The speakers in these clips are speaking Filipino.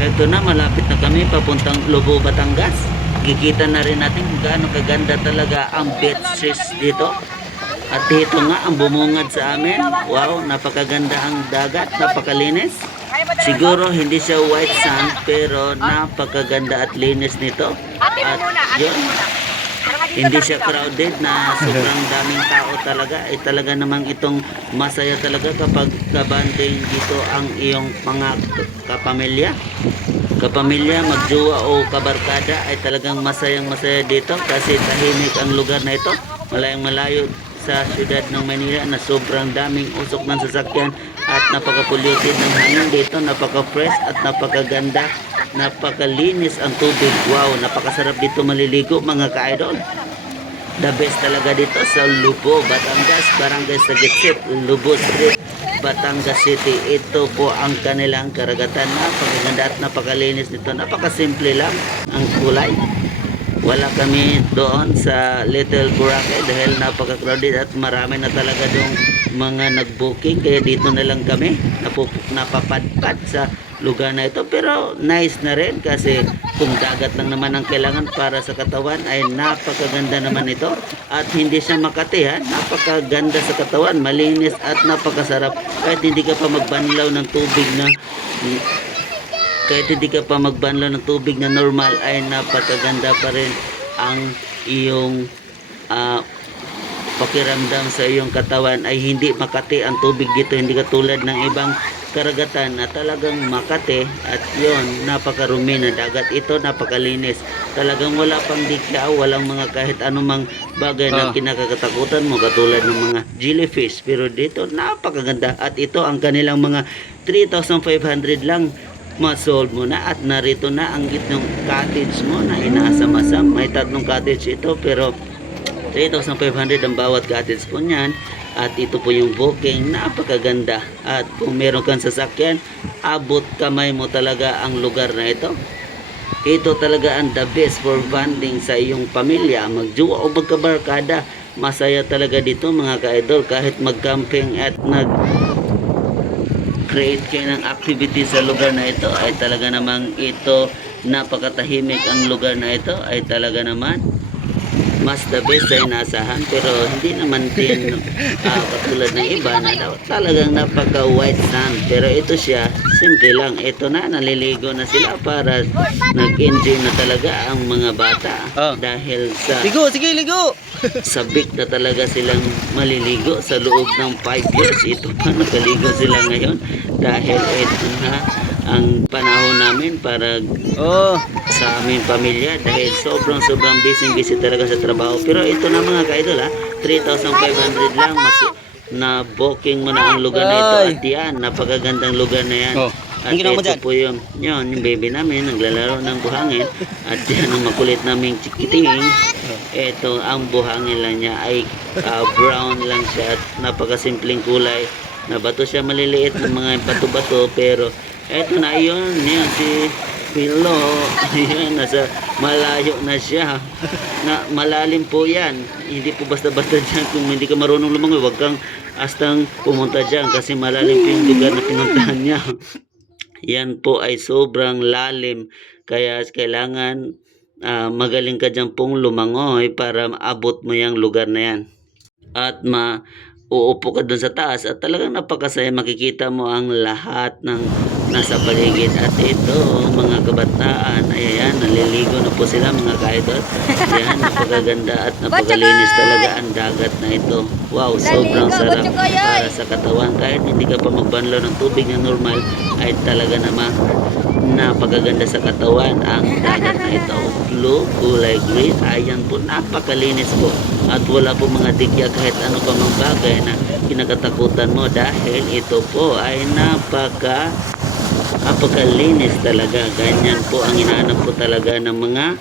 Eto na, malapit na kami papuntang Lobo, Batangas. Kikita na rin natin kung gaano kaganda talaga ang beaches dito. At dito nga ang bumungad sa amin. Wow, napakaganda ang dagat, napakalinis. Siguro hindi siya white sand pero napakaganda at linis nito. At yun, hindi siya crowded na sobrang daming tao talaga. Talaga namang itong masaya talaga kapag kabanding dito ang iyong mga kapamilya, magjowa o kabarkada ay talagang masayang masaya dito kasi tahimik ang lugar na ito. Malayang malayo sa siyudad ng Manila na sobrang daming usok ng sasakyan at napaka-polluted ng hangin dito, napaka-fresh at napakaganda, napakalinis ang tubig. Wow, napakasarap dito maliligo mga ka-idol. The best talaga dito sa Lobo, Batangas, Barangay Sagitsit, Lobo Street, Batangas City. Ito po ang kanilang karagatan. Napakaganda at napakalinis nito. Napakasimple lang ang kulay. Wala kami doon sa Little Boracay dahil napaka-crowded at marami na talaga doong mga nag-booking. Kaya dito na lang kami napapadpad sa lugar na ito. Pero nice na rin kasi kung dagat lang naman ang kailangan para sa katawan ay napakaganda naman ito. At hindi siya Makati ha. Napakaganda sa katawan, malinis at napakasarap. Kahit hindi ka pa magbanlaw ng tubig na normal ay napakaganda pa rin ang iyong pakiramdam sa iyong katawan ay hindi Makati ang tubig dito, hindi katulad ng ibang karagatan na talagang Makati at yon napakarumi na dagat. Ito napakalinis, talagang wala pang dikyaw, walang mga kahit anumang bagay na kinakatakutan mo katulad ng mga jellyfish, pero dito napakaganda at ito ang kanilang mga 3,500 lang ma-solve mo na at narito na ang itong cottage mo na inaasam-asam. May 3 cottage ito pero 3,500 ang bawat cottage po niyan. At ito po yung booking, napakaganda. At kung meron kang sasakyan, abot kamay mo talaga ang lugar na ito. Ito talaga ang the best for bonding sa iyong pamilya, magjowa o magkabarkada. Masaya talaga dito mga ka-idol, kahit mag-camping at create kayo ng activity sa lugar na ito ay talaga namang ito napakatahimik ang lugar na ito ay talaga naman mas the best sa inasahan pero hindi naman din katulad ng iba na talagang napaka white sand pero ito siya simple lang. Ito na, naliligo na sila para nag-enjoy na talaga ang mga bata dahil sa Ligo, sige, ligo! sabik na talaga silang maliligo sa loob ng 5 years. Ito pa nakaligo sila ngayon dahil ito na ang panahon namin para sa aming pamilya dahil sobrang busy talaga sa trabaho. Pero ito na mga ka-idol 3,500 lang na booking mo na ang lugar na ito at yan, napakagandang lugar na yan. At ito po yung baby namin naglalaro ng buhangin at yan ang makulit naming chikiting. Ito ang buhangin lang niya ay brown lang siya at napakasimpleng kulay na bato siya, maliliit ng mga bato-bato pero eto na yun si Pilo. Ayan, nasa malayo na siya na malalim po yan, hindi po basta-basta dyan. Kung hindi ka marunong lumangoy wag kang astang pumunta dyan kasi malalim po yung lugar na pinuntahan niya. Yan po ay sobrang lalim kaya kailangan magaling ka dyan pong lumangoy para maabot mo yung lugar na yan at uupo ka dun sa taas at talagang napakasaya, makikita mo ang lahat ng nasa paligid. At ito mga kabataan, ayan, naliligo na po sila mga ka-idol. Ayan, napakaganda at napakalinis talaga ang dagat na ito. Wow, sobrang sarap para sa katawan. Kahit hindi ka pa magbanlaw ng tubig na normal ay talaga naman napakaganda sa katawan ang dagat na ito. Blue, kulay green, ayan po, napakalinis po at wala po mga dikya kahit ano pa mang bagay na kinakatakutan mo dahil ito po ay napakalinis talaga. Ganyan po ang hinahanap po talaga ng mga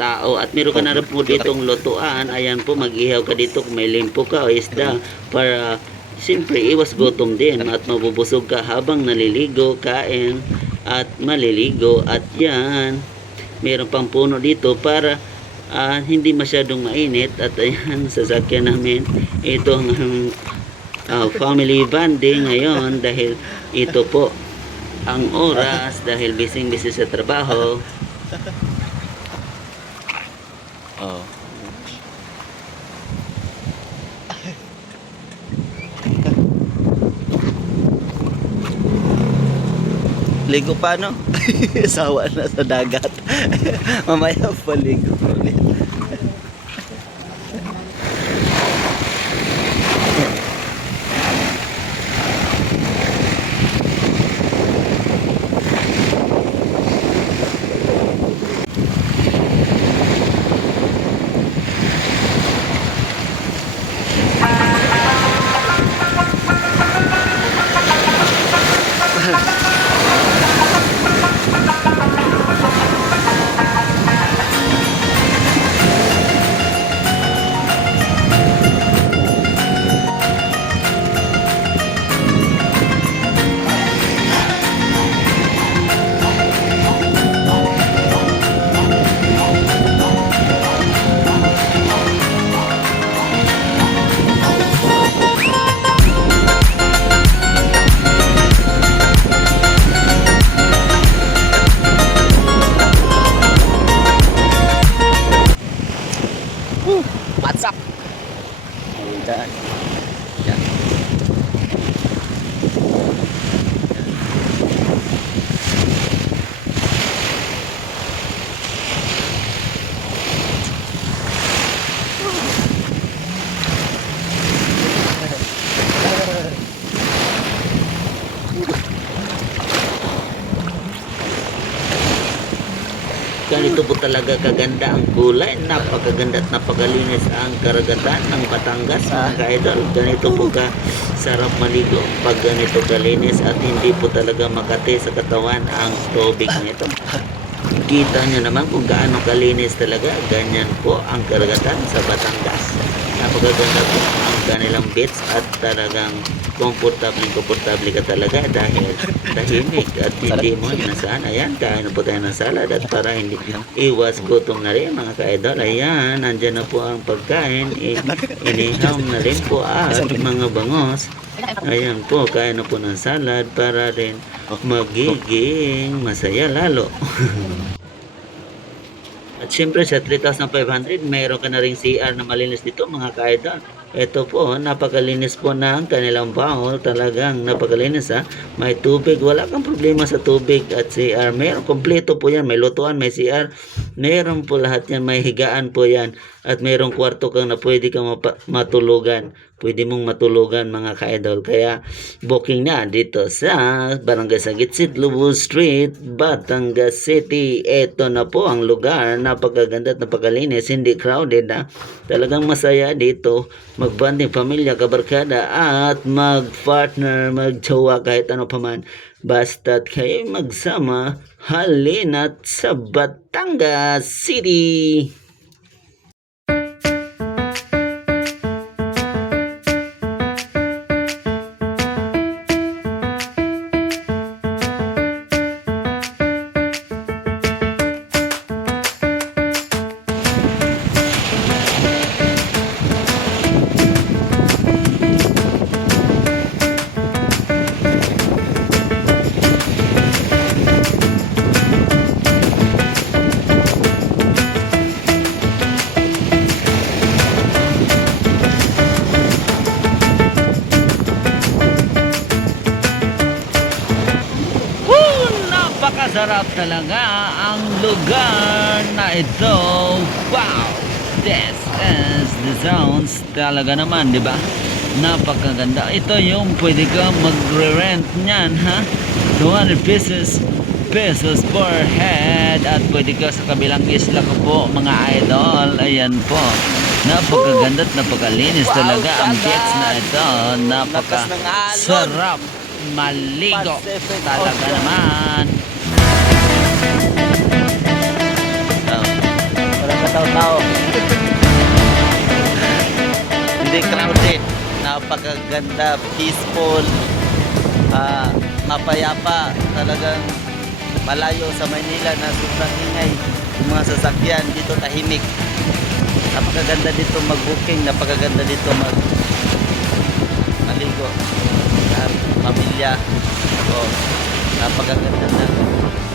tao. At meron ka na rin po ditong lutuan. Ayan po, mag-ihaw ka dito kung may limpo ka o isda para siyempre iwas gutom din at mabubusog ka habang naliligo, kain at maliligo. At yan, meron pang puno dito para hindi masyadong mainit. At ayan, sasakyan namin itong family bonding ngayon dahil ito po ang oras dahil busy sa trabaho. Oh. Ligo pa, no? Sawa na sa dagat. Mamaya paligo ulit. What's up? Ayan. Yan. Ganito po talaga kaganda ang kulay, napakaganda at napakalinis ang karagatan ng Batangas, mga ka-idol. Ganito po ka sarap maligo pag ganito kalinis at hindi po talaga makati sa katawan ang tubig nito. Kita nyo naman kung gaano kalinis talaga, ganyan po ang karagatan sa Batangas. Napakaganda po ang kanilang beach at talagang komportable ka talaga dahil tahimik at hindi mo nasaan. Ayan, kain na po tayo ng salad at para hindi iwas gutom na rin, mga ka-idol. Ayan, andyan na po ang pagkain. Inihaw na rin po at mga bangos. Ayan po, kain na po ng salad para rin magiging masaya lalo. At syempre sa 3,500 mayroon ka na ring CR na malinis dito, mga ka-idol. Ito po, napakalinis po ng kanilang bowl. Talagang napakalinis, ha. May tubig, wala kang problema sa tubig at CR. Mayroon, kompleto po yan. May lutuan, may CR. Mayroon po lahat yan. May higaan po yan. At mayroong kwarto kang na pwede kang matulugan. Pwede mong matulugan, mga ka-idol. Kaya booking na dito sa Barangay Sagitsit, Lubu Street, Batangas City. Ito na po ang lugar. Napakaganda at napakalinis. Hindi crowded, ha. Talagang masaya dito. Magbanding pamilya, kabarkada at mag-partner, mag-jowa, kahit ano pa man. Basta't kayo magsama, halina't sa Batangas City. Napakasarap talaga ang lugar na ito. Wow! This is the sounds talaga naman, di ba? Napakaganda. Ito yung pwede ka magre-rent niyan, ha? 200 pesos per head at pwede ka sa kabilang isla ko po, mga idol. Ayan po. Napakaganda at napakalinis talaga ang beach na ito. Napakasarap maligo talaga naman. Walang kataw-tao. Hindi crowded. Napakaganda, peaceful, mapayapa. Talagang malayo sa Maynila na sobrang ingay. Yung mga sasakyan dito tahimik. Napakaganda dito mag-booking. Napakaganda dito maligo. Pamilya. Napakaganda na.